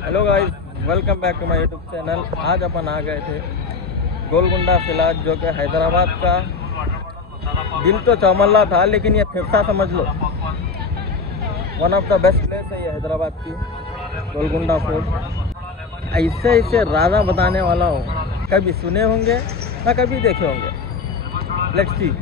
Hello guys, welcome back to my YouTube channel. आज अपन आ गए थे गोलकुंडा फिलहाल, जो कि हैदराबाद का दिल तो चौमल्ला था, लेकिन ये फेफड़ा समझ लो। One of the best place है ये हैदराबाद की गोलकुंडा फोर्ट। ऐसे ऐसे राजा बताने वाला हूँ, कभी सुने होंगे ना कभी देखे होंगे। Let's see.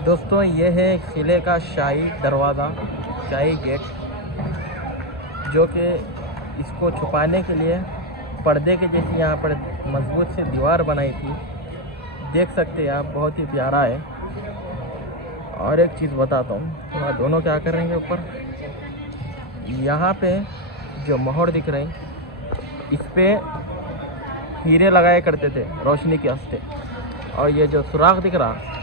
दोस्तों, ये है किले का शाही दरवाज़ा, शाही गेट, जो कि इसको छुपाने के लिए पर्दे के जैसी यहाँ पर मजबूत से दीवार बनाई थी। देख सकते हैं आप, बहुत ही प्यारा है। और एक चीज़ बताता हूँ, तो दोनों क्या कर रहे हैं ऊपर, यहाँ पे जो मोहर दिख रहे हैं, इस पे हीरे लगाए करते थे रोशनी के वास्ते। और ये जो सुराख दिख रहा,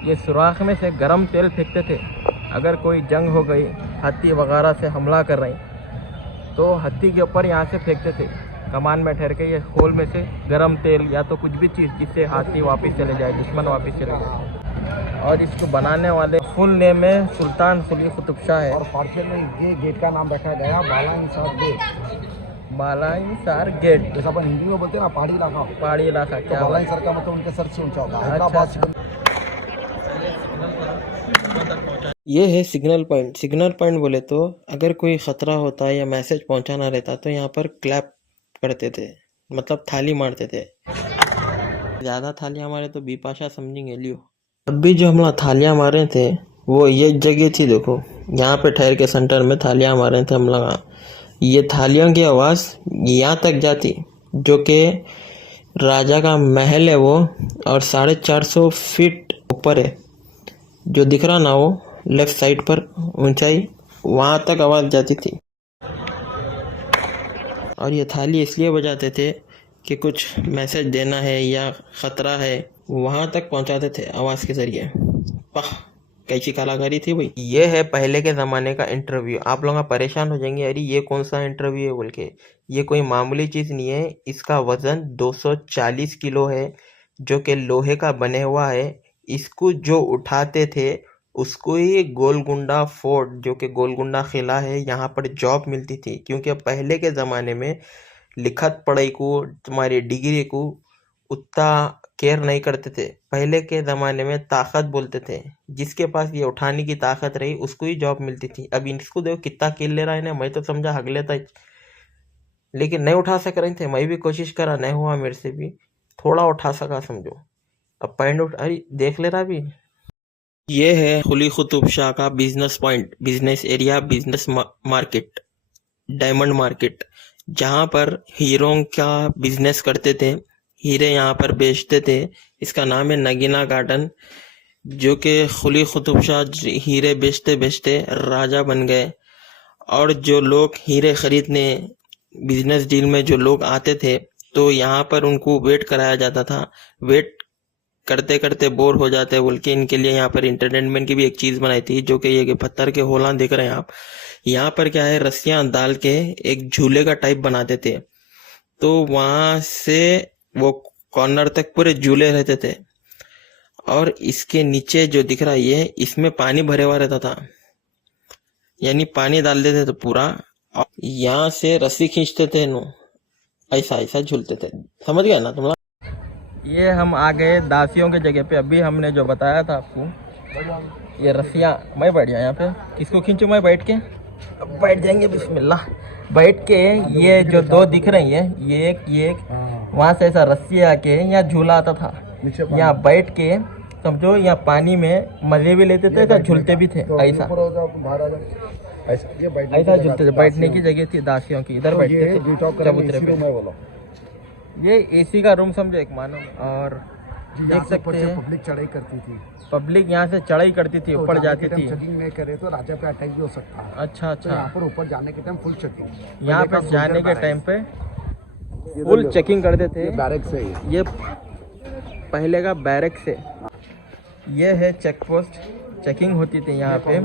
ये सुराख में से गरम तेल फेंकते थे। अगर कोई जंग हो गई, हाथी वगैरह से हमला कर रही, तो हाथी के ऊपर यहाँ से फेंकते थे कमान में ठहर के। ये होल में से गरम तेल या तो कुछ भी चीज़ जिससे हाथी वापस चले जाए, दुश्मन वापस चले जाए। और इसको बनाने वाले फुल नेम में सुल्तान कुली कुतुब शाह है। और फारसी में ये गेट का नाम रखा गया बालाइंसार गेट। बालाइंसार गेट, जैसा अपन हिंदी में बोलते हैं ना, पहाड़ी इलाका। पहाड़ी इलाका, क्या बालाइंसार का मतलब उनके सर से ऊंचा होता है। अच्छा। ये है सिग्नल पॉइंट। सिग्नल पॉइंट बोले तो अगर कोई ख़तरा होता है या मैसेज पहुंचाना रहता तो यहाँ पर क्लैप करते थे, मतलब थाली मारते थे। ज़्यादा थालियाँ मारे तो बिपाशा समझेंगे लियो। अभी जो हम लोग थालियाँ मारे थे वो ये जगह थी, देखो यहाँ पे ठहर के सेंटर में थालियाँ मारे थे हम लोग। ये थालियों की आवाज़ यहाँ तक जाती, जो कि राजा का महल है वो, और 450 फीट ऊपर है। जो दिख रहा ना वो लेफ्ट साइड पर ऊंचाई, वहाँ तक आवाज़ जाती थी। और ये थाली इसलिए बजाते थे कि कुछ मैसेज देना है या ख़तरा है, वहाँ तक पहुँचाते थे आवाज़ के ज़रिए। वाह, कैसी कलाकारी थी भाई। ये है पहले के ज़माने का इंटरव्यू। आप लोग परेशान हो जाएंगे, अरे ये कौन सा इंटरव्यू है बोल के। ये कोई मामूली चीज़ नहीं है। इसका वज़न 240 किलो है, जो कि लोहे का बने हुआ है। इसको जो उठाते थे उसको ही गोलकुंडा फोर्ट, जो कि गोलकुंडा किला है, यहाँ पर जॉब मिलती थी। क्योंकि पहले के ज़माने में लिखत पढ़ाई को, तुम्हारी डिग्री को उतना केयर नहीं करते थे। पहले के ज़माने में ताकत बोलते थे, जिसके पास ये उठाने की ताकत रही उसको ही जॉब मिलती थी। अब इसको देखो कितना किल ले रहा है ना। मैं तो समझा हग लेता, लेकिन नहीं उठा सक रहे थे। मैं भी कोशिश करा, नहीं हुआ मेरे से भी। थोड़ा उठा सका समझो। अब पॉइंट उठ, अरे देख ले रहा भी। ये है कुली कुतुब शाह का business point, business area, business market, diamond market, जहाँ पर हीरों का बिजनेस करते थे। हीरे यहाँ पर बेचते थे। इसका नाम है नगीना गार्डन। जो कि कुली कुतुब शाह हीरे बेचते बेचते राजा बन गए। और जो लोग हीरे खरीदने बिजनेस डील में जो लोग आते थे, तो यहाँ पर उनको वेट कराया जाता था। वेट करते करते बोर हो जाते बोल के इनके लिए यहाँ पर इंटरटेनमेंट की भी एक चीज़ बनाई थी, जो कि ये पत्थर के होला देख रहे हैं आप। यहाँ पर क्या है, रस्सियाँ डाल के एक झूले का टाइप बनाते थे। तो वहाँ से वो कॉर्नर तक पूरे झूले रहते थे। और इसके नीचे जो दिख रहा है ये, इसमें पानी भरे हुआ रहता था, यानी पानी डाल देते थे पूरा। यहाँ से रस्सी खींचते थे नो, ऐसा ऐसा झूलते थे। समझ गया ना तुम लोग। ये हम आ गए दासियों की जगह पे। अभी हमने जो बताया था आपको, ये रस्सियाँ, मैं बैठ गया यहाँ पे। किसको खींचूं मैं बैठ के? अब बैठ जाएंगे, बिस्मिल्लाह। बैठ के ये जो दो दिख रही है, ये एक वहाँ से ऐसा रस्सी आके यहाँ झूला आता था। यहाँ बैठ के समझो, यहाँ पानी में मजे भी लेते थे, तो झूलते भी थे। ऐसा ऐसा झूलते थे। बैठने की जगह थी दासियों की, इधर बैठते थे चबूतरे पे। ये एसी का रूम समझो एक मानो। और देख सकते हैं पब्लिक चढ़ाई करती थी, पब्लिक यहाँ से चढ़ाई करती थी, ऊपर जाती थी। चेकिंग नहीं करे तो राजा पे अटैक भी हो सकता है। अच्छा तो यहाँ अच्छा, पर ऊपर जाने के टाइम फुल चेकिंग, यहाँ पे जाने के टाइम पे फुल चेकिंग करते थे। बैरक से ही ये पहले का बैरक से, ये है चेक पोस्ट, चेकिंग होती थी यहाँ पे,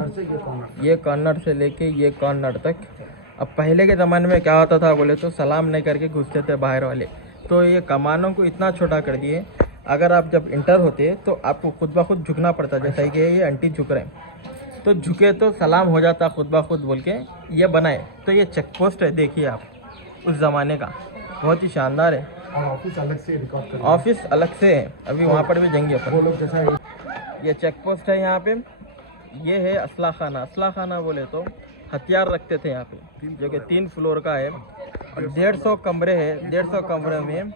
ये कॉर्नर से लेके ये कॉर्नर तक। अब पहले के ज़माने में क्या होता था बोले तो सलाम नहीं करके घुसते थे बाहर वाले, तो ये कमानों को इतना छोटा कर दिए, अगर आप जब इंटर होते तो आपको खुद ब खुद झुकना पड़ता, जैसा कि ये आंटी झुक रहे हैं तो झुके तो सलाम हो जाता खुद ब खुद बोल के ये बनाए। तो ये चेक पोस्ट है, देखिए आप उस ज़माने का, बहुत ही शानदार है। और ऑफिस अलग से रिकॉर्ड कर, ऑफिस अलग से है, अभी वहाँ पर भी जाएंगे अपन। वो लोग जैसा ये चेक पोस्ट है यहाँ पे। ये है असला खाना, असला खाना बोले तो हथियार रखते थे यहाँ पे, जो कि 3 फ्लोर का है और 150 कमरे हैं। 150 कमरे में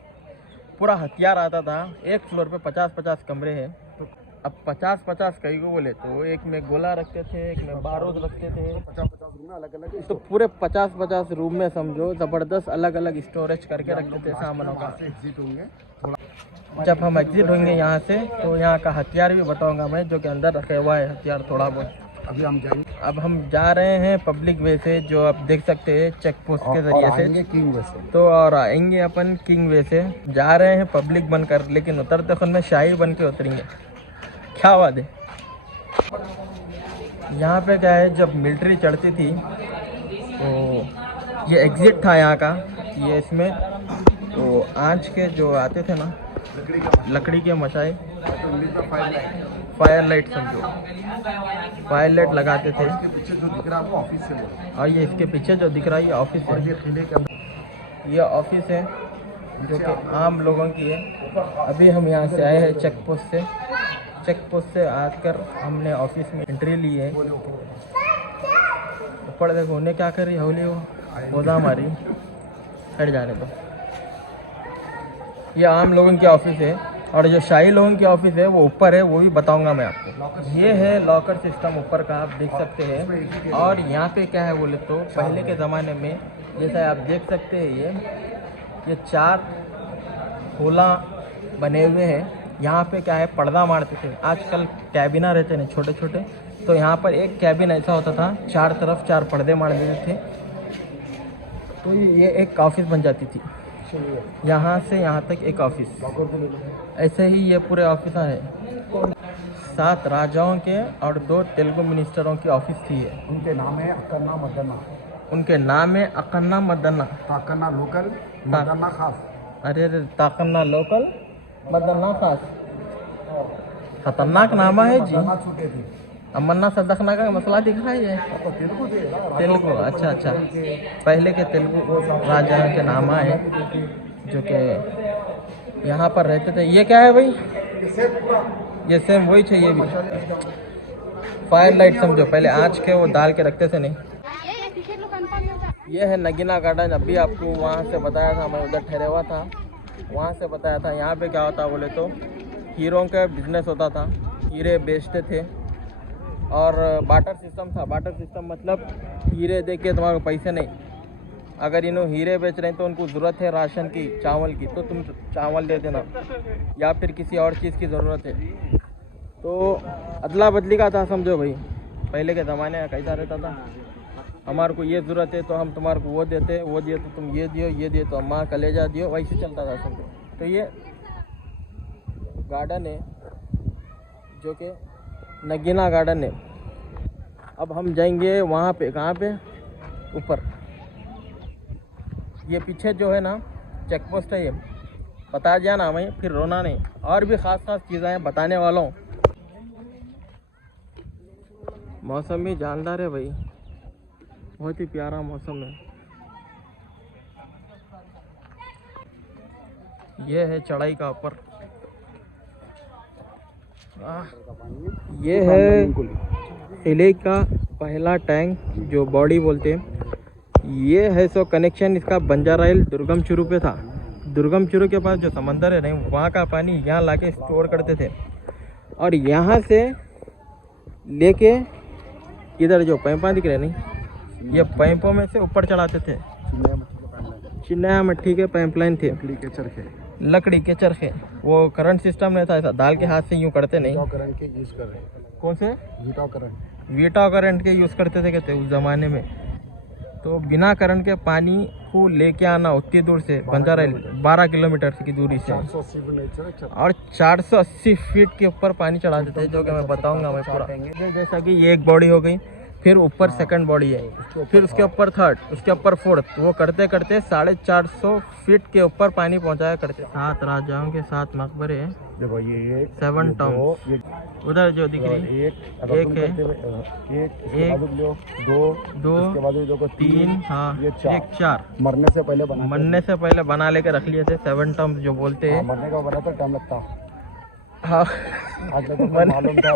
पूरा हथियार आता था। एक फ्लोर पे 50-50 कमरे हैं। अब 50-50 कई को बोले तो एक में गोला रखते थे, एक में बारूद रखते थे, 50-50 रूम में अलग अलग, तो पूरे 50-50 रूम में समझो ज़बरदस्त अलग अलग स्टोरेज करके रखते थे सामानों का। एग्जिट होंगे। जब हम एग्जिट होंगे यहाँ से तो यहाँ का हथियार भी बताऊंगा मैं, जो कि अंदर रखे हुआ है हथियार थोड़ा बहुत। अभी हम जाएंगे, अब हम जा रहे हैं पब्लिक वे से, जो आप देख सकते हैं चेक पोस्ट के जरिए से, किंग वे से। तो और आएंगे अपन किंग वे से। जा रहे हैं पब्लिक बनकर, लेकिन उतरते खुद में शाही बन के उतरेंगे। क्या बात है। यहाँ पे क्या है, जब मिलिट्री चढ़ती थी तो ये एग्जिट था यहाँ का, ये इसमें तो आँच के जो आते थे ना, लकड़ी के मशाए, फायर लाइट समझो, फायर लाइट लगाते थे। इसके पीछे जो दिख रहा है वो ऑफिस है, और ये इसके पीछे जो दिख रहा है ये ऑफिस और है। ये किले के अंदर ये ऑफिस है जो कि आम लोगों की है। अभी हम यहाँ से आए हैं चेक पोस्ट से। चेक पोस्ट से आकर हमने ऑफिस में एंट्री ली है। ऊपर देखो उन्हें क्या कर रही है, होली वो पौधा मारी, हट जाने दो। ये आम लोगों की ऑफिस है और जो शाही लोगों की ऑफिस है वो ऊपर है, वो भी बताऊंगा मैं आपको। ये है लॉकर सिस्टम ऊपर का, आप देख सकते हैं। और यहाँ पे क्या है बोले तो पहले के ज़माने में जैसा आप देख सकते हैं, ये 4 खोला बने हुए हैं। यहाँ पे क्या है, पर्दा मारते थे। आजकल कैबिना रहते हैं छोटे छोटे, तो यहाँ पर एक कैबिन ऐसा होता था, 4 तरफ 4 पर्दे मार देते थे, तो ये एक ऑफिस बन जाती थी। यहाँ से यहाँ तक एक ऑफिस, ऐसे ही ये पूरे ऑफिस है। 7 राजाओं के और 2 तेलुगु मिनिस्टरों की ऑफिस थी ये। उनके नाम है अक्कन्ना मदन्ना। उनके नाम है अक्कन्ना मदन्ना। ताकन्ना लोकल, मदन्ना खास। अरे ताकन्ना लोकल, मदन्ना खास। खतरनाक नामा है जी। मदन्ना छूटे थी। अमन्ना सदखना का मसला दिख रहा है ये तो तेलुगु थे, तेलुगु। अच्छा अच्छा, पहले के तेलुगु राजाओं के नाम है जो कि यहाँ पर रहते थे। ये क्या है भाई, ये सेम वही चाहिए भी, फायर लाइट समझो। पहले आँच के वो डाल के रखते थे नहीं। ये है नगीना गार्डन। अभी आपको वहाँ से बताया था, मैं उधर ठहरे हुआ था, वहाँ से बताया था। यहाँ पे क्या होता बोले तो हीरों का बिजनेस होता था, हीरे बेचते थे और बाटर सिस्टम था। बाटर सिस्टम मतलब हीरे दे के तुम्हारे पैसे नहीं, अगर इन्हों हीरे बेच रहे हैं तो उनको ज़रूरत है राशन की, चावल की, तो तुम चावल दे देना, या फिर किसी और चीज़ की ज़रूरत है। तो अदला बदली का था समझो भाई। पहले के ज़माने में कैसा रहता था, हमारे को ये ज़रूरत है तो हम तुम्हारे को वो देते, वो दिए तो तुम ये दियो, ये दिए तो अम्मा कलेजा दियो, वैसे चलता था समझो। तो ये गार्डन है जो कि नगीना गार्डन है। अब हम जाएंगे वहाँ पे, कहाँ पे, ऊपर। ये पीछे जो है ना चेक पोस्ट है, ये बता दिया ना मैं, फिर रोना नहीं। और भी ख़ास चीज़ें हैं बताने वाला हूँ। मौसम भी जानदार है भाई, बहुत ही प्यारा मौसम है। ये है चढ़ाई का ऊपर, ये है किले का पहला टैंक जो बॉडी बोलते हैं। ये है सो कनेक्शन इसका बंजारा हिल दुर्गम चूरू पे था। दुर्गम चूरू के पास जो समंदर है नहीं, वहाँ का पानी यहाँ लाके स्टोर करते थे और यहाँ से लेके इधर जो पाइपा दिख रहे नहीं, ये पाइपों में से ऊपर चढ़ाते थे। चिन्नया मट्टी के पाइपलाइन थे। लकड़ी के चरखे। लकड़ी के चरखे, वो करंट सिस्टम नहीं था ऐसा दाल के हाथ से यूं करते नहीं। करंट के यूज कर रहे हैं, कौन से वीटा करंट। वीटा करंट के यूज़ करते थे कहते उस ज़माने में। तो बिना करंट के पानी को लेके आना उतनी दूर से बंजारा 12 किलोमीटर की दूरी से 480 मीटर और 480 फीट के ऊपर पानी चढ़ाते थे, जो कि मैं बताऊंगा मैं पूरा। जैसा कि ये एक बॉडी हो गई, फिर ऊपर सेकंड बॉडी है, फिर उसके ऊपर थर्ड, उसके ऊपर फोर्थ। वो करते करते 450 फीट के ऊपर पानी पहुंचाया करते। 7 राजाओं के 7 मकबरे हैं। देखो ये 7 टाउन उधर जो दिख रही एक है, एक दो उसके बाद देखो 3 हाँ ये एक 4 मरने से पहले बना, मरने से पहले बना लेके रख लिए थे। 7 टर्म्स जो बोलते हैं। मरने का बना तो टाइम लगता। हाँ आज तक तो मालूम था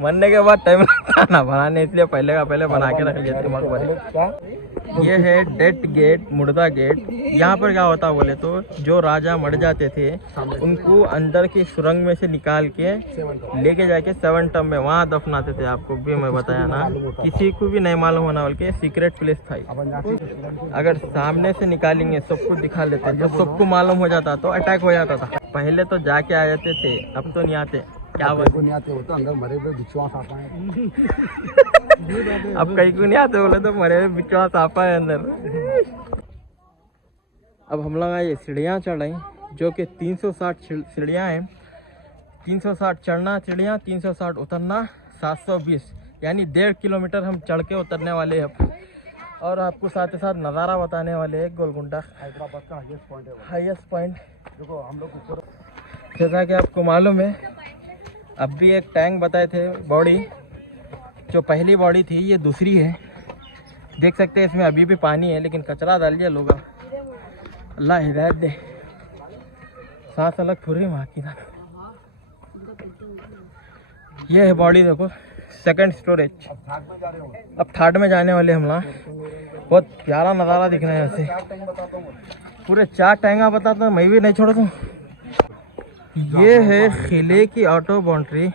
मरने के बाद टाइम लगता ना बनाने, इसलिए पहले का पहले बना के रख लिए थे मकबरे। ये है डेथ गेट, मुर्दा गेट। यहाँ पर क्या होता बोले तो जो राजा मर जाते थे उनको अंदर की सुरंग में से निकाल के लेके जाके 7 टर्म में वहाँ दफनाते थे। आपको भी मैं बताया ना, किसी को भी नहीं मालूम होना बल्कि सीक्रेट प्लेस था। अगर सामने से निकालेंगे सबको दिखा लेते, जब सबको मालूम हो जाता तो अटैक हो जाता था। पहले तो जाके आ जाते थे, अब तो नहीं आते। क्या बोलते नहीं आते, होता अंदर मरे हुए बिच्छुआ आता है। अब कहीं को नहीं आते बोले तो मरे हुए बिच्छुआ सापा है अंदर। अब हम लोग आए सीढ़ियाँ चढ़ रहे हैं, जो कि 360 सीढ़ियाँ हैं। 360 चढ़ना सीढ़ियाँ, 360 उतरना, 720 यानी 1.5 किलोमीटर हम चढ़ के उतरने वाले हैं अब। और आपको साथ ही साथ नज़ारा बताने वाले हैं गोलकुंडा, हैदराबाद का हाईएस्ट पॉइंट है। Highest point. देखो हम लोग ऊपर, जैसा कि आपको मालूम है, अब भी एक टैंक बताए थे बॉडी, जो पहली बॉडी थी ये दूसरी है। देख सकते हैं इसमें अभी भी पानी है, लेकिन कचरा डाल दिया लोग। अल्लाह हिदायत दे, सांस अलग थोड़ी वहाँ की था। ये है बॉडी, देखो सेकंड स्टोरेज। अब थर्ड में जाने वाले हम लोग। बहुत प्यारा नज़ारा दिख रहा है यहाँ से। पूरे 4 टैंका बताता हूँ, मैं भी नहीं छोड़ता हूँ। ये है किले की ऑटो बाउंड्री।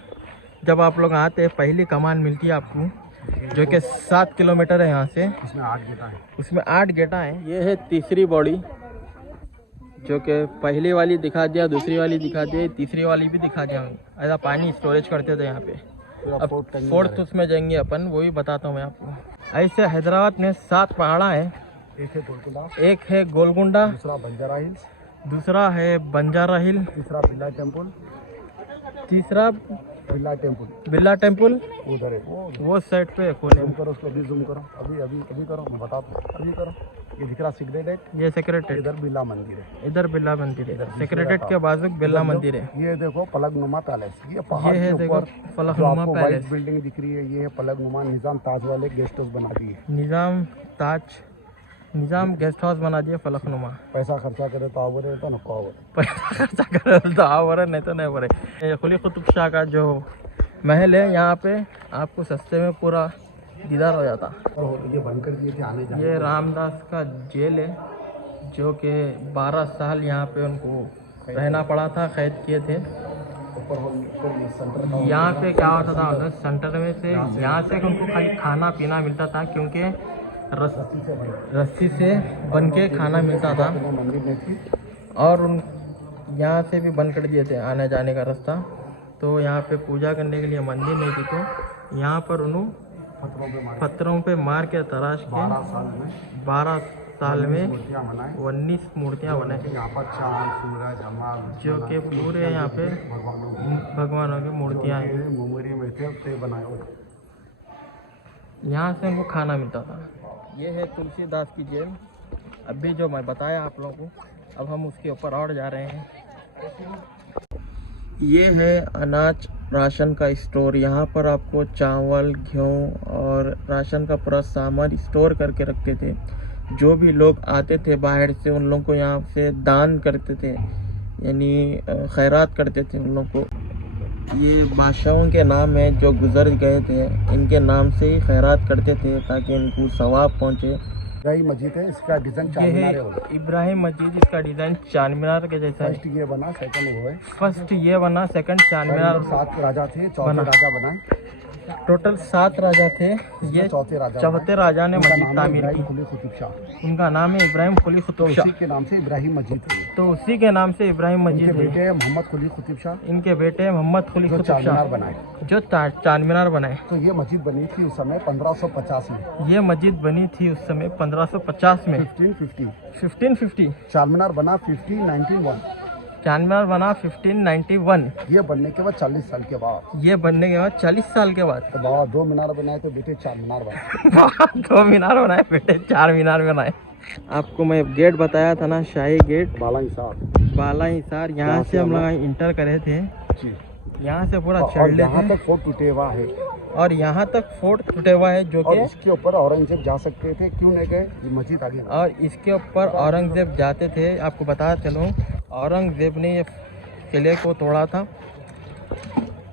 जब आप लोग आते हैं पहली कमान मिलती है आपको, जो कि 7 किलोमीटर है यहाँ से। इसमें 8 गेटा है। उसमें 8 गेटा हैं। ये है तीसरी बॉडी, जो कि पहली वाली दिखा दिया, दूसरी वाली दिखा दिया, तीसरी वाली भी दिखा दिया। ऐसा पानी स्टोरेज करते थे यहाँ पे। अब फोर्थ उसमें जाएंगे अपन, वो भी बताता हूँ मैं आपको। ऐसे हैदराबाद में 7 पहाड़ा है। एक है गोलकुंडा, दूसरा बंजारा हिल्स, दूसरा है बंजारा हिल, तीसरा बिरला टेम्पल, तीसरा बिरला टेम्पल उधर है वो साइड पे खोले। जूम करो उसको, अभी जूम करो, अभी करो, मैं बताता हूँ, अभी करो। ये दिख रहा सेक्रेटेरिएट, ये सेक्रेटेरिएट। इधर बिरला मंदिर है, इधर बिरला मंदिर है। सेक्रेटेरिएट के बाजू बिरला मंदिर है। ये देखो पलकनुमा पैलेस, ये पहाड़ ये है के देखो ऊपर फलकनुमा आपको पैलेस। व्हाइट बिल्डिंग दिख रही है, ये है पलकनुमा। निजाम ताज वाले गेस्ट हाउस बना दिए, निजाम गेस्ट हाउस बना दिया फलकनुमा। पैसा खर्चा करे तो आवरे तो नको आवरे, पैसा खर्चा करे तो आवरे, नहीं तो नहीं आवरे। ये कुली कुतुब शाह का जो महल है, यहाँ पे आपको सस्ते में पूरा दीदार हो जाता। और ये बंद कर दिए थे आने जाने। ये रामदास का जेल है, जो कि 12 साल यहाँ पे उनको रहना पड़ा था, कैद किए थे। यहाँ पे क्या होता था उधर सेंटर में से, यहाँ से उनको खाली खाना पीना मिलता था, क्योंकि रस्सी से बन के खाना मिलता था। और उन यहाँ से भी बंद कर दिए थे आने जाने का रास्ता। तो यहाँ पे पूजा करने के लिए मंदिर नहीं थी, तो यहाँ पर उन्होंने पत्थरों पे मार के तराश के 12 साल में 19 मूर्तियाँ बनाई, यहाँ पर चांद, सूरज, जो कि पूरे यहाँ पे भगवानों की मूर्तियाँ हैं। में थे बनाए हुए। यहाँ से उनको खाना मिलता था। ये है तुलसीदास की जेल, अभी जो मैं बताया आप लोगों को। अब हम उसके ऊपर और जा रहे हैं। ये है अनाज राशन का स्टोर। यहाँ पर आपको चावल, गेहूँ और राशन का पूरा सामान स्टोर करके रखते थे। जो भी लोग आते थे बाहर से, उन लोगों को यहाँ से दान करते थे, यानी खैरात करते थे उन लोगों को। ये बादशाहों के नाम है जो गुजर गए थे, इनके नाम से ही खैरात करते थे ताकि इनको सवाब पहुँचे। इब्राहिम मस्जिद है, इसका डिजाइन चारमीनार है। इब्राहिम मस्जिद, इसका डिजाइन चारमीनार के जैसा है। फर्स्ट ये बना, सेकंड वो है। फर्स्ट ये बना, सेकंड चारमीनार। 7 राजा थे, 4 राजा बनाए। टोटल 7 राजा थे। ये चौथे राजा ने मस्जिद तामीर की। कुली कुतुब शाह, उनका नाम है इब्राहिम कुली तो कुतुब उसी शाह। के नाम से इब्राहिम मस्जिद है। तो उसी के नाम से इब्राहिम मस्जिद इनके है। बेटे मोहम्मद कुली कुतुब शाह इनके बेटे मोहम्मद कुली जो कुतुब चार मीनार शाह बनाए। जो चार मीनार बनाए। तो ये मस्जिद बनी थी उस समय 1550 में। ये मस्जिद बनी थी उस समय 1550 में। 1550 चार मीनार बना 1591। चार मीनार बना 1591। ये बनने के बाद 40 साल के बाद, ये बनने के बाद 40 साल के बाद तो बाबा 2 मीनार बनाए तो बेटे 4 मीनार बनाए। 2 मीनार बनाए, बेटे 4 मीनार बनाए। आपको मैं गेट बताया था ना, शाही गेट बाला हिसाब बाला हिसार। यहाँ से हम लोग इंटर करे थे। जी। यहाँ से पूरा और चढ़ लेते यहाँ हैं तक फोर्ट टूटे हुआ है और यहाँ तक फोर्ट टूटे हुआ है जो और कि इसके ऊपर औरंगजेब जा सकते थे, क्यों नहीं गए? ये मस्जिद आगे है। और इसके ऊपर औरंगजेब जाते थे। आपको बता चलूँ, औरंगजेब ने ये किले को तोड़ा था,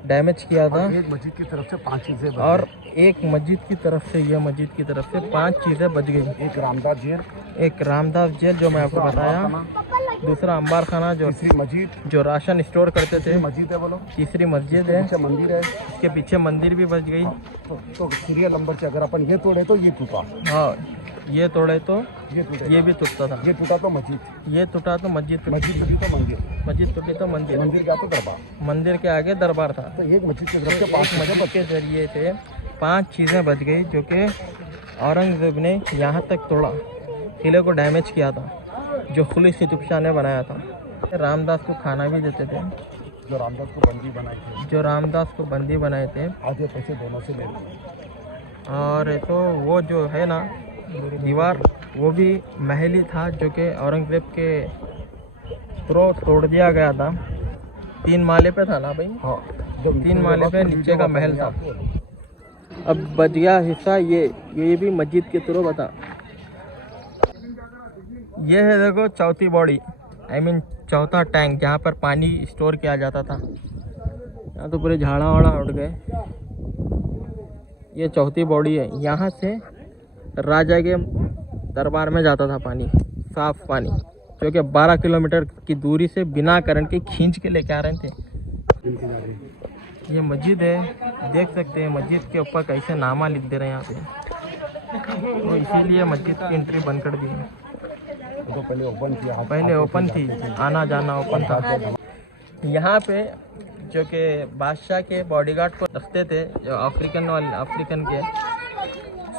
डैमेज किया था। और एक मस्जिद की तरफ से 5 चीजें बच और एक मस्जिद की तरफ से, यह मस्जिद की तरफ से 5 चीज़ें बच गई। गई। एक रामदास जेल, एक रामदास जेल जो मैं आपको बताया, दूसरा अंबार खाना जो तीसरी मस्जिद, जो राशन स्टोर करते थे, मस्जिद है बोलो, तीसरी मस्जिद है, पीछे मंदिर है। इसके पीछे मंदिर भी बच गई। तो सीरियल नंबर से अगर अपन ये तोड़े तो ये टूटा, हाँ, ये तोड़े तो ये टूटे, ये भी टूटता था। ये टूटा तो मस्जिद, ये टूटा तो मस्जिद टूटी, मस्जिद टूटी तो मंदिर, मस्जिद टूटी तो मंदिर, मंदिर का तो दरबार। मंदिर के आगे दरबार था। तो एक मस्जिद की तरफ से 5 मस्जिद के जरिए से 5 चीज़ें बच गई जो कि औरंगजेब ने यहाँ तक तोड़ा, किले को डैमेज किया था, जो कुली कुतुब शाह ने बनाया था। रामदास को खाना भी देते थे, जो रामदास को बंदी बनाए थे, जो रामदास को बंदी बनाए थे। आधे पैसे दोनों से ले लिए। और तो वो जो है ना दीवार, वो भी महल ही था जो कि औरंगजेब के थ्रू तोड़ दिया गया था। 3 माले पे था ना भाई? हाँ, जब 3 माले पे नीचे का महल था। अब बच गया हिस्सा ये भी मस्जिद के थ्रू बता। ये है देखो चौथी बॉडी, आई मीन चौथा टैंक जहाँ पर पानी स्टोर किया जाता था। यहाँ तो पूरे झाड़ा वाड़ा उड़ गए। ये चौथी बॉडी है। यहाँ से राजा के दरबार में जाता था पानी, साफ पानी, जो कि 12 किलोमीटर की दूरी से बिना करंट के खींच के लेके आ रहे थे। ये मस्जिद है, देख सकते हैं मस्जिद के ऊपर कैसे नामा लिख दे रहे हैं यहाँ पे। तो इसीलिए मस्जिद की एंट्री बंद कर दी है। तो पहले ओपन किया, पहले ओपन थी, आना जाना ओपन था। यहाँ पे जो कि बादशाह के बॉडीगार्ड को रखते थे, जो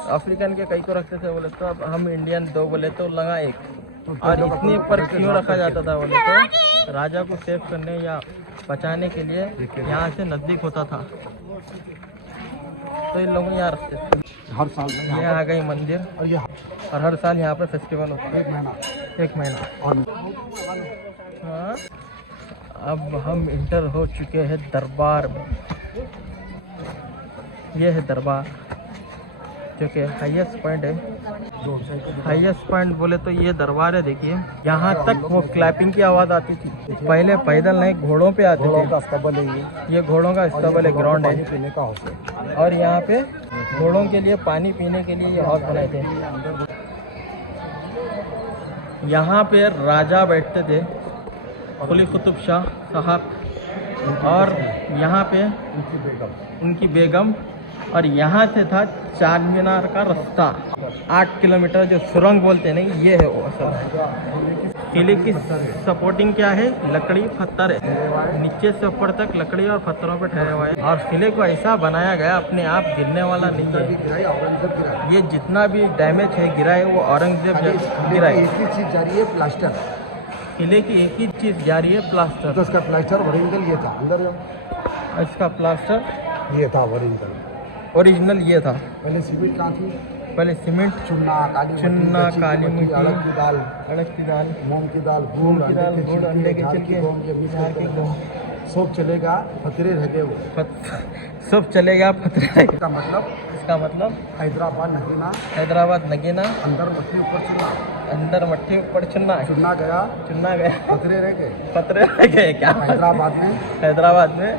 अफ्रीकन के कई को रखते थे बोले तो। अब हम इंडियन 2 बोले तो लगा 1। और इतने पर क्यों रखा जाता था बोले तो राजा को सेव करने या बचाने के लिए यहाँ से नज़दीक होता था, तो इन लोग यहाँ रखते थे। हर साल ये आ गई मंदिर, और ये और हर साल यहाँ पे फेस्टिवल होता है, 1 महीना। 1 महीना। और हाँ, अब हम इंटर हो चुके हैं दरबार में। ये है दरबार जो कि हाईएस्ट पॉइंट है। हाईएस्ट पॉइंट बोले तो ये दरबार है। देखिए यहाँ तक वो क्लैपिंग की आवाज़ आती थी। पहले पैदल नहीं, घोड़ों पे आते घोड़ों थे। का अस्तबल है ये, ये घोड़ों का अस्तबल है, ग्राउंड पानी है। पीने का हाउस है। और यहाँ पे घोड़ों के लिए पानी पीने के लिए ये हाउस बनाए थे। यहाँ पे राजा बैठते थे, कुली कुतुब शाह साहब, और यहाँ पे उनकी बेगम। और यहाँ से था चार मीनार का रास्ता, 8 किलोमीटर जो सुरंग बोलते हैं नहीं, ये है वो असल। किले की सपोर्टिंग क्या है? लकड़ी पत्थर है, नीचे से ऊपर तक लकड़ी और पत्थरों पर ठहरा हुआ है। और किले को ऐसा बनाया गया, अपने आप गिरने वाला नहीं है। ये जितना भी डैमेज है गिरा है वो औरंगजेब गिरा है। एक ही चीज जा रही है, प्लास्टर। किले की एक ही चीज़ जारी है, प्लास्टर। तो इसका प्लास्टर ओरिजिनल ये था, अंदर इसका प्लास्टर ये था ओरिजिनल। ओरिजिनल ये था। पहले सीमेंट कहाँ थी? पहले सीमेंट, चुन्ना, काली मिट्टी, अड़द की दाल, मूंग की दाल, गुड़, अंडे के छिलके, सब चलेगा, पतरे रहे वो। सब चलेगा पतरे। इसका मतलब हैदराबाद नगीना, अंदर मट्टी ऊपर चुना, अंदर मट्टी ऊपर चुनना गया, पतरे रह गए। पतरे रह गए क्या? हैदराबाद में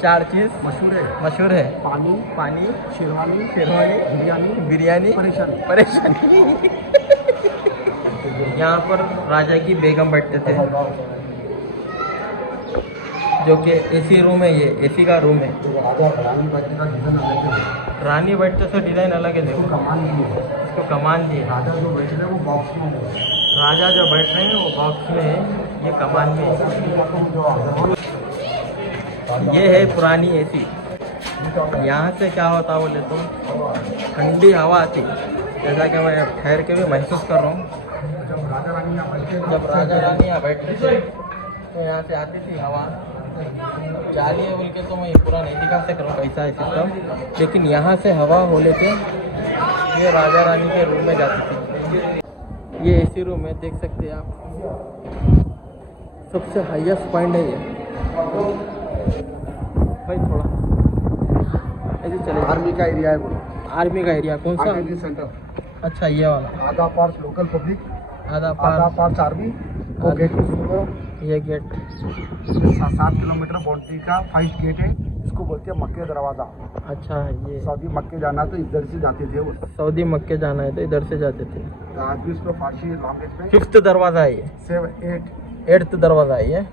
4 चीज़ मशहूर है। पानी, शेरवानी, बिरयानी, परेशानी। यहाँ पर राजा की बेगम बैठते थे, जो कि एसी रूम है, ये एसी का रूम है। राजा रानी बैठने का डिजाइन अलग है, रानी बैठते से डिज़ाइन अलग है, देखो कमान भी है। इसको कमान दी है। राजा जो बैठ रहे हैं वो बॉक्स में है। राजा जो बैठ रहे हैं वो बॉक्स में है, ये कमान में है। ये है पुरानी एसी। यहाँ से क्या होता है बोले तो ठंडी हवा आती, जैसा कि मैं ठहर के भी महसूस कर रहा हूँ। जब राजा रानी यहाँ बैठते जब राजा रानी यहाँ बैठते थे तो यहाँ से आती थी हवा। जाली है बोल के तो मैं पूरा नहीं दिखा सक रहा हूँ कैसा है सिस्टम, लेकिन यहाँ से हवा हो लेते ये राजा रानी के रूम में जाती थी। ये एसी रूम है, देख सकते हैं आप। सबसे हाईएस्ट पॉइंट है ये भाई। थोड़ा ऐसे चले। आर्मी का एरिया है वो। आर्मी का एरिया कौन सा? Army centre. अच्छा ये वाला। आधा पार्ट लोकल पब्लिक, आधा आधा पार्ट आर्मी। वो गेट ये गेट 7 किलोमीटर बाउंड्री का फर्स्ट गेट है, इसको बोलते हैं मक्के दरवाजा। अच्छा ये सऊदी मक्के जाना तो इधर से जाते थे वो। सऊदी मक्के जाना है तो इधर से जाते थे। तो आज भी इसको फारसी लैंग्वेज में 5th दरवाज़ा है ये। 7, 8th दरवाज़ा है ये।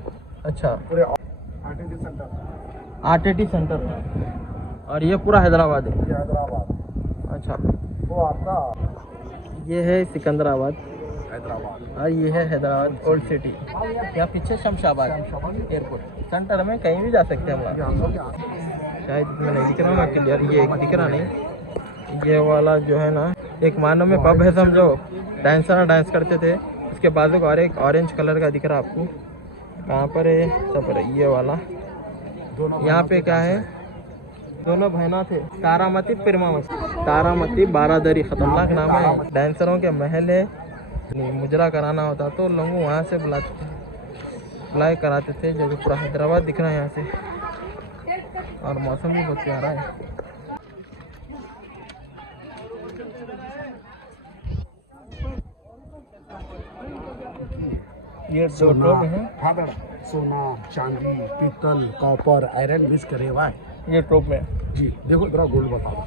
अच्छा पूरे आरटीटी सेंटर। आरटीटी सेंटर, और ये पूरा हैदराबाद है। ये हैदराबाद। अच्छा वो आपका ये है सिकंदराबाद हैदराबाद। और ये है हैदराबाद ओल्ड सिटी। यहाँ पीछे शमशाबाद एयरपोर्ट। सेंटर में कहीं भी जा सकते हैं हम लोग। शायद इसमें नहीं दिख रहा हूँ क्लियर, ये एक दिख रहा नहीं। ये वाला जो है ना, एक मानो में पब है समझो, डांसर डांस करते थे। उसके बाजू का और एक ऑरेंज कलर का दिख रहा है आपको, कहाँ पर है? सब पर ये वाला। यहाँ पे क्या है? दोनों बहना थे, तारामती पिरमावती। तारामती बारादरी, खतरनाक नाम है। डांसरों के महल है। मुजरा कराना होता तो लोग वहाँ से बुलाए कराते थे। जो कि पूरा हैदराबाद दिख रहा है यहाँ से, और मौसम भी बहुत प्यारा है। ये दो टॉप है। फादर सोना, चांदी, पीतल, कॉपर, आयरन मिक्स करे हुआ है ये टॉप में जी। देखो इधर गोल्ड बताओ।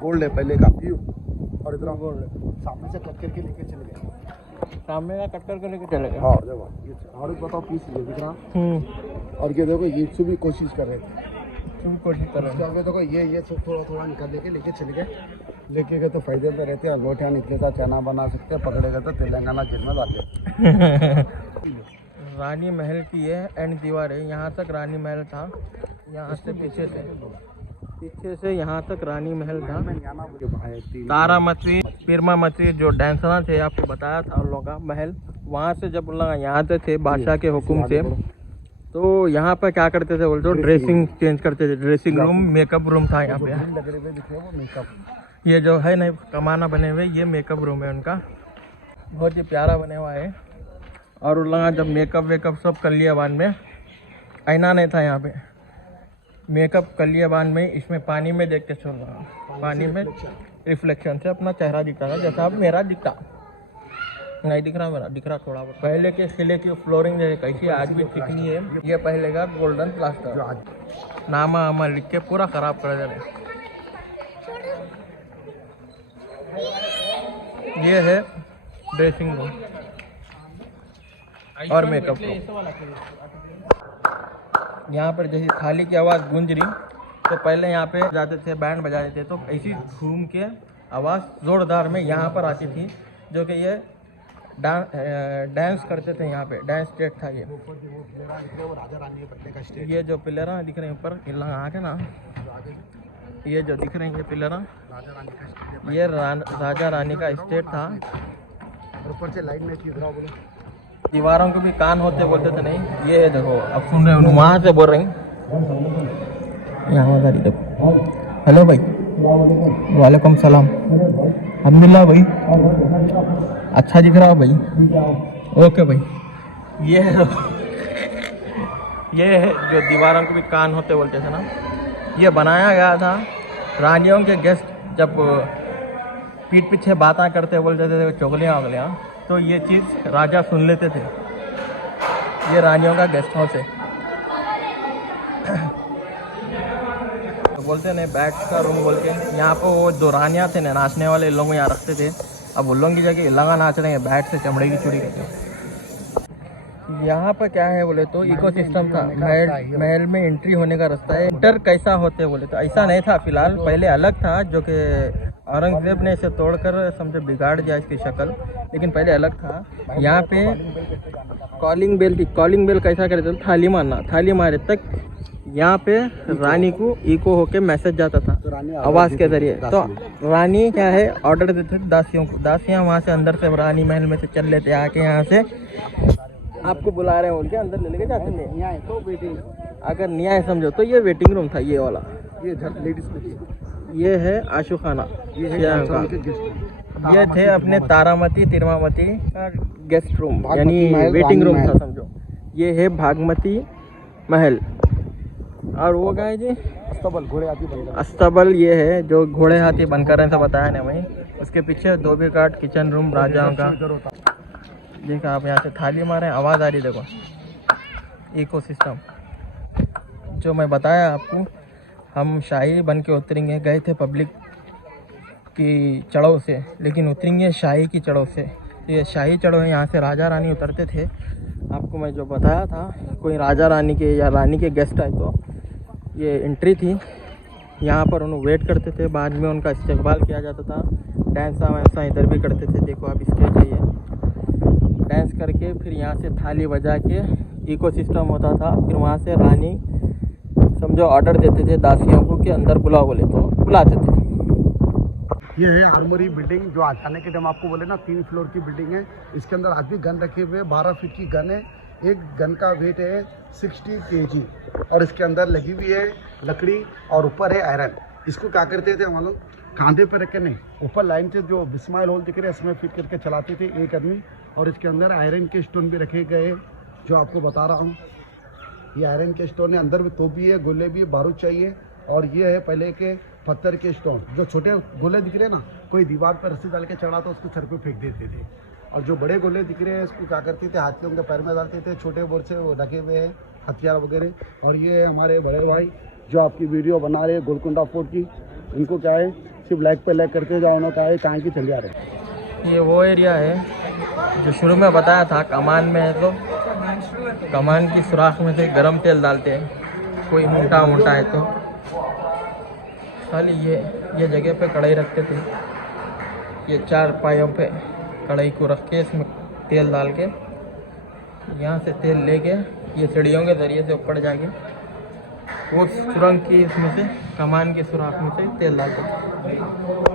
गोल्ड है पहले का व्यू, और इधर गोल्ड सामने से कट करके लेके चले गए। सामने का कट करके लेके चले गए। हाँ देखो ये, और एक बताओ पीस ये दिख रहा। और ये देखो ये से भी कोशिश कर रहे थे, कोशिश कर रहे हैं। आगे देखो ये सब थोड़ा थोड़ा निकाल के लेके चले गए। लेके गए तो फायदे में रहते हैं। गोठिया निकले था, चना बना सकते हैं। पकड़े गए तो तेलंगाना जेल में डालते। रानी महल की ये एंड दीवार है। यहाँ तक रानी महल था, यहाँ से पीछे से यहाँ तक रानी महल था। तारामती पिरमामती जो डांसर थे, आपको बताया था उन लोगों का महल। वहाँ से जब उन लोग यहाँ आते थे बादशाह के हुक्म से, तो यहाँ पर क्या करते थे बोलते, ड्रेसिंग चेंज करते थे। ड्रेसिंग रूम, मेकअप रूम था यहाँ पे। ये जो है ना कमाना बने हुए, ये मेकअप रूम है उनका, बहुत ही प्यारा बने हुआ है। और उन लोग जब मेकअप वेकअप सब कर लिया बाद में, आईना नहीं था यहाँ पे, मेकअप कर लिया बाद में इसमें पानी में देख के छोड़ रहा, पानी में रिफ्लेक्शन से अपना चेहरा दिखता था, जैसा अब मेरा दिखता नहीं दिख रहा, मेरा दिख रहा थोड़ा बहुत। पहले के किले की फ्लोरिंग जो है कैसी आज भी ठीक नहीं है। ये पहले का गोल्डन प्लास्टर, नामा आमा लिख के पूरा खराब कर दे रहे। ये है ड्रेसिंग रूम और मेकअप रूम। यहाँ पर जैसे थाली की आवाज़ गूंज रही, तो पहले यहाँ पे जाते थे बैंड बजाते थे, तो ऐसी घूम के आवाज़ ज़ोरदार में यहाँ पर आती थी, जो कि ये डांस करते थे। यहाँ पे डांस स्टेज था ये जो पिलर दिख रहे हैं ऊपर, आके ना ये जो दिख रहे हैं ये पिलर, ये राजा रानी का स्टेट था। ऊपर से लाइन में दीवारों को भी कान होते बोलते थे नहीं। ये देखो अब सुन रहे हो, वहाँ से बोल रहे हैं। यहाँ देखो, हेलो भाई, वालेकुम सलाम, अल्हम्दुलिल्लाह भाई, अच्छा दिख रहा हो भाई, ओके भाई। ये है जो दीवारों को भी कान होते बोलते थे ना, ये बनाया गया था रानियों के गेस्ट जब पीठ पीछे बातें करते बोलते थे चुगलियाँ वगलियाँ, तो ये चीज़ राजा सुन लेते थे। ये रानियों का गेस्ट हाउस है। तो बोलते नहीं बैट्स का रूम बोल के, यहाँ पर वो दो रानियाँ थे ना नाचने वाले लोग यहाँ रखते थे। अब उन लोगों की जगह लगा नाच रहे हैं बैट से चमड़े की चूड़ी करके। यहाँ पर क्या है बोले तो इको सिस्टम था, महल में एंट्री होने का रास्ता है। इंटर कैसा होते बोले तो ऐसा नहीं था फिलहाल, पहले अलग था जो कि औरंगजेब ने इसे तोड़कर समझे बिगाड़ दिया इसकी शक्ल, लेकिन पहले अलग था। यहाँ पे कॉलिंग बेल थी, कॉलिंग बेल कैसा करते थे, थाली मारना, थाली मारे तक यहाँ पे रानी को इको होके मैसेज जाता था आवाज़ के जरिए। तो रानी क्या है ऑर्डर देते थे दासियों को, दासियाँ वहाँ से अंदर से रानी महल में से चल लेते आके यहाँ से आपको बुला रहे हैं बोल के अंदर ले लेके जाते थे। न्याय तो वेटिंग, अगर न्याय समझो तो ये वेटिंग रूम था ये वाला। ये लेडीज, ये है आशु खाना, ये थे अपने तारामती तिरमामती का गेस्ट रूम यानी वेटिंग रूम था समझो। ये है भागमती महल। और वो क्या है जी, अस्तबल, घोड़े हाथी बनकर, अस्तबल ये है जो घोड़े हाथी बनकर ऐसा बताया ना वहीं। उसके पीछे धोबी घाट किचन रूम राजाओं का। देखो आप यहाँ से थाली मारे, आवाज़ आ रही देखो। इको सिस्टम जो मैं बताया आपको, हम शाही बन के उतरेंगे, गए थे पब्लिक की चढ़ाव से, लेकिन उतरेंगे शाही की चढ़ाव से। ये शाही चढ़ाव है, यहाँ से राजा रानी उतरते थे। आपको मैं जो बताया था, कोई राजा रानी के या रानी के गेस्ट आए तो ये एंट्री थी। यहाँ पर उन्हें वेट करते थे, बाद में उनका इस्तेकबाल किया जाता था। डांसा वैसा इधर भी करते थे, देखो आप स्टेज है ये। डांस करके फिर यहाँ से थाली बजा के इको सिस्टम होता था। फिर वहाँ से रानी समझो ऑर्डर देते थे दासियों को कि अंदर बुलाओ बोले तो बुलाते थे। ये है आर्मरी बिल्डिंग जो आने के टाइम आपको बोले ना 3 फ्लोर की बिल्डिंग है। इसके अंदर आज भी गन रखे हुए, 12 फीट की गन है। एक गन का वेट है 60 kg और इसके अंदर लगी हुई है लकड़ी और ऊपर है आयरन। इसको क्या करते थे मालूम, कांधे पर रख के नहीं, ऊपर लाइन से जो बिस्माइल होल दिख रहे हैं इसमें फिट करके चलाते थे एक आदमी। और इसके अंदर आयरन के स्टोन भी रखे गए जो आपको बता रहा हूँ। ये आयरन के स्टोन है, अंदर भी तोप भी है, गोले भी है, बारूद चाहिए। और ये है पहले के पत्थर के स्टोन, जो छोटे गोले दिख रहे हैं ना, कोई दीवार पर रस्सी डाल के चढ़ा तो उसको सर पे फेंक देते थे। और जो बड़े गोले दिख रहे हैं इसको क्या करते थे, हाथ से उनके पैर में डालते थे। छोटे बोर से वो ढके हुए हैं हथियार वगैरह। और ये हमारे बड़े भाई जो आपकी वीडियो बना रहे हैं गोलकुंडा फोर्ट की, इनको क्या है सिर्फ लाइक पे लाइक करते जाओ ना, क्या है कहाँ की चल जा रहे। ये वो एरिया है जो शुरू में बताया था, कमान में है तो कमान की सुराख में से गरम तेल डालते हैं, कोई मोटा मोटा है तो। खाली ये जगह पे कढ़ाई रखते थे, ये 4 पायों पे कढ़ाई को रख के इसमें तेल डाल के यहाँ से तेल लेके ये सीढ़ियों के ज़रिए से ऊपर जाके वो सुरंग की इसमें से कमान की सुराख में से तेल डालते थे।